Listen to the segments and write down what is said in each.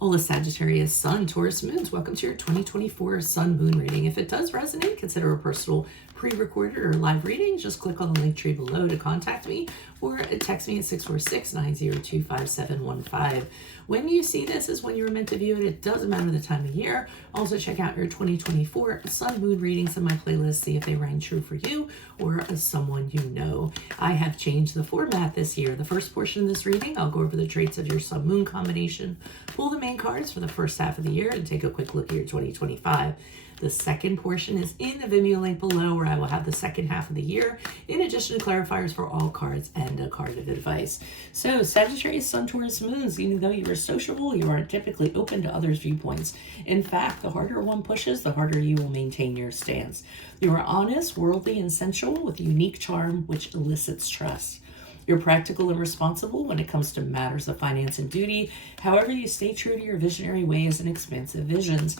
All the Sagittarius Sun, Taurus Moons, welcome to your 2024 Sun Moon reading. If it does resonate, consider a personal pre-recorded or live reading. Just click on the link tree below to contact me or text me at 646-902-5715. When you see this is when you were meant to view it. It doesn't matter the time of year. Also check out your 2024 Sun Moon readings in my playlist. See if they rang true for you or as someone you know. I have changed the format this year. The first portion of this reading, I'll go over the traits of your Sun Moon combination, pull the main cards for the first half of the year, and take a quick look at your 2025. The second portion is in the Vimeo link below, where I will have the second half of the year, in addition to clarifiers for all cards and a card of advice. So, Sagittarius, Sun, Taurus, Moons, even though you are sociable, you aren't typically open to others' viewpoints. In fact, the harder one pushes, the harder you will maintain your stance. You are honest, worldly, and sensual with a unique charm which elicits trust. You're practical and responsible when it comes to matters of finance and duty. However, you stay true to your visionary ways and expansive visions.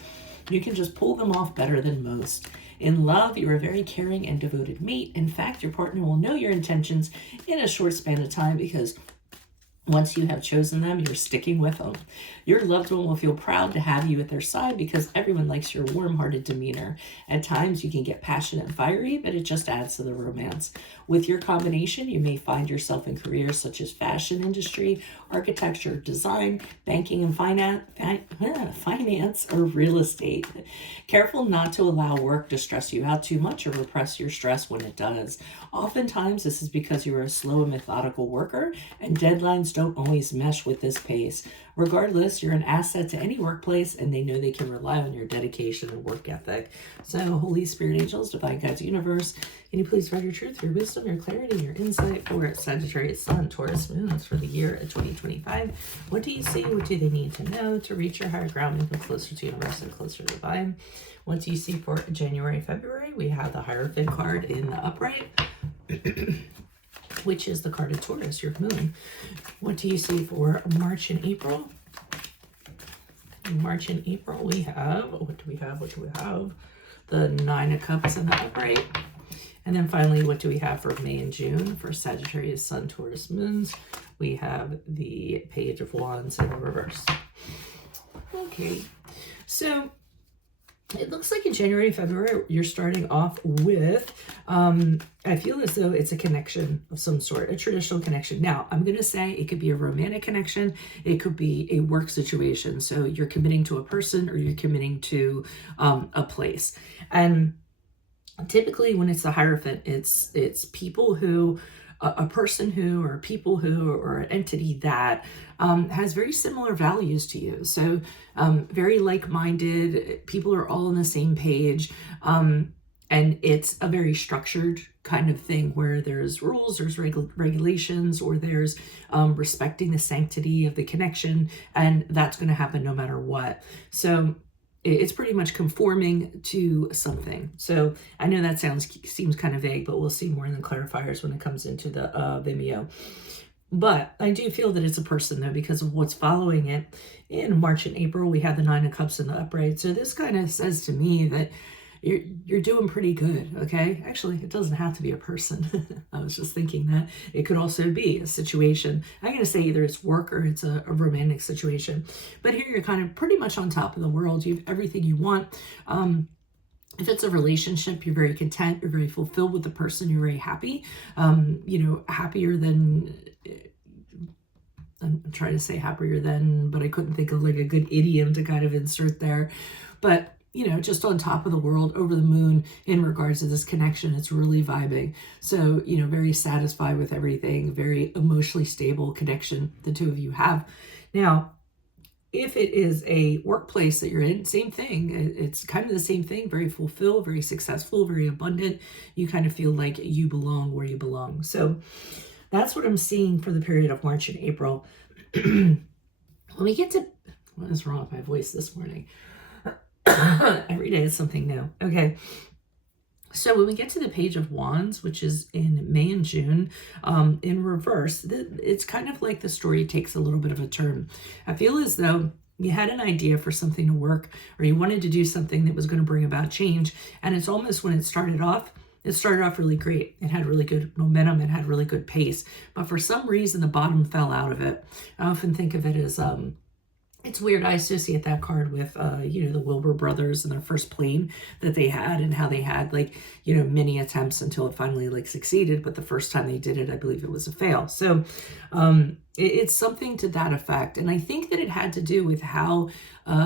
You can just pull them off better than most. In love, you're a very caring and devoted mate. In fact, your partner will know your intentions in a short span of time because once you have chosen them, you're sticking with them. Your loved one will feel proud to have you at their side because everyone likes your warm-hearted demeanor. At times, you can get passionate and fiery, but it just adds to the romance. With your combination, you may find yourself in careers such as fashion industry, architecture, design, banking and finance, or real estate. Careful not to allow work to stress you out too much or repress your stress when it does. Oftentimes, this is because you are a slow and methodical worker, and deadlines don't always mesh with this pace. Regardless, you're an asset to any workplace, and they know they can rely on your dedication and work ethic. So, Holy Spirit, angels, divine guides, universe, can you please provide your truth, your wisdom, your clarity, your insight for Sagittarius, Sun, Taurus, Moons for the year of 2025? What do you see? What do they need to know to reach your higher ground and come closer to universe and closer to divine? What do you see for January, February? We have the Hierophant card in the upright, which is the card of Taurus, your moon. What do you see for March and April? In March and April, we have, what do we have? The Nine of Cups in the upright. And then finally, what do we have for May and June for Sagittarius, Sun, Taurus, Moons? We have the Page of Wands in the reverse. Okay, so it looks like in January and February, you're starting off with, I feel as though it's a connection of some sort, a traditional connection. Now, I'm going to say it could be a romantic connection. It could be a work situation. So you're committing to a person or you're committing to a place. And typically when it's the Hierophant, it's people who, a person who, or people who, or an entity that has very similar values to you. So very like-minded, people are all on the same page. And it's a very structured kind of thing where there's rules, there's regulations, or there's respecting the sanctity of the connection. And that's going to happen no matter what. So it's pretty much conforming to something. So I know that seems kind of vague, but we'll see more in the clarifiers when it comes into the Vimeo. But I do feel that it's a person though, because of what's following it. In March and April, we had the Nine of Cups in the upright. So this kind of says to me that you're doing pretty good, okay? Actually, it doesn't have to be a person. I was just thinking that. It could also be a situation. I'm going to say either it's work or it's a romantic situation. But here you're kind of pretty much on top of the world. You have everything you want. If it's a relationship, you're very content, you're very fulfilled with the person, you're very happy. Happier than... I'm trying to say happier than, but I couldn't think of like a good idiom to kind of insert there. But just on top of the world, over the moon in regards to this connection, it's really vibing. So, very satisfied with everything, very emotionally stable connection the two of you have. Now, if it is a workplace that you're in, same thing. It's kind of the same thing, very fulfilled, very successful, very abundant. You kind of feel like you belong where you belong. So that's what I'm seeing for the period of March and April. When we get to, what is wrong with my voice this morning? Every day is something new. Okay. So when we get to the Page of Wands, which is in May and June, in reverse, it's kind of like the story takes a little bit of a turn. I feel as though you had an idea for something to work, or you wanted to do something that was going to bring about change. And it's almost when it started off really great. It had really good momentum. It had really good pace. But for some reason, the bottom fell out of it. I often think of it as It's weird. I associate that card with, the Wilbur brothers and their first plane that they had, and how they had like, many attempts until it finally like succeeded. But the first time they did it, I believe it was a fail. So it's something to that effect. And I think that it had to do with how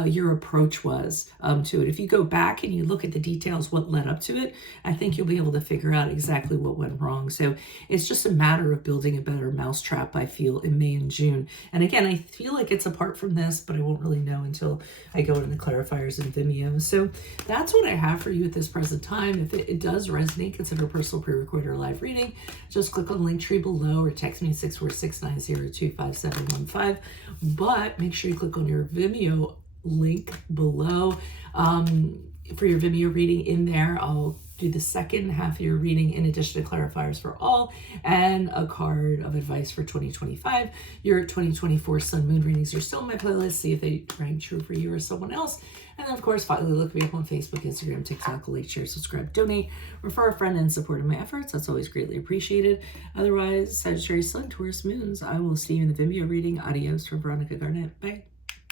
your approach was to it. If you go back and you look at the details, what led up to it, I think you'll be able to figure out exactly what went wrong. So it's just a matter of building a better mousetrap, I feel, in May and June. And again, I feel like it's apart from this, but I won't really know until I go into the clarifiers in Vimeo. So that's what I have for you at this present time. If it does resonate, consider a personal pre-recorded or live reading. Just click on the link tree below or text me at 646-902-5715. But make sure you click on your Vimeo link below for your Vimeo reading. In there, I'll do the second half of your reading in addition to clarifiers for all and a card of advice for 2025. Your 2024 sun moon readings are still in my playlist. See if they rang true for you or someone else. And then of course, finally look me up on Facebook, Instagram, TikTok, like, share, subscribe, donate, refer a friend, and support my efforts. That's always greatly appreciated. Otherwise, Sagittarius sun, Taurus moons, I will see you in the Vimeo reading. Adios from Veronica Garnett. Bye.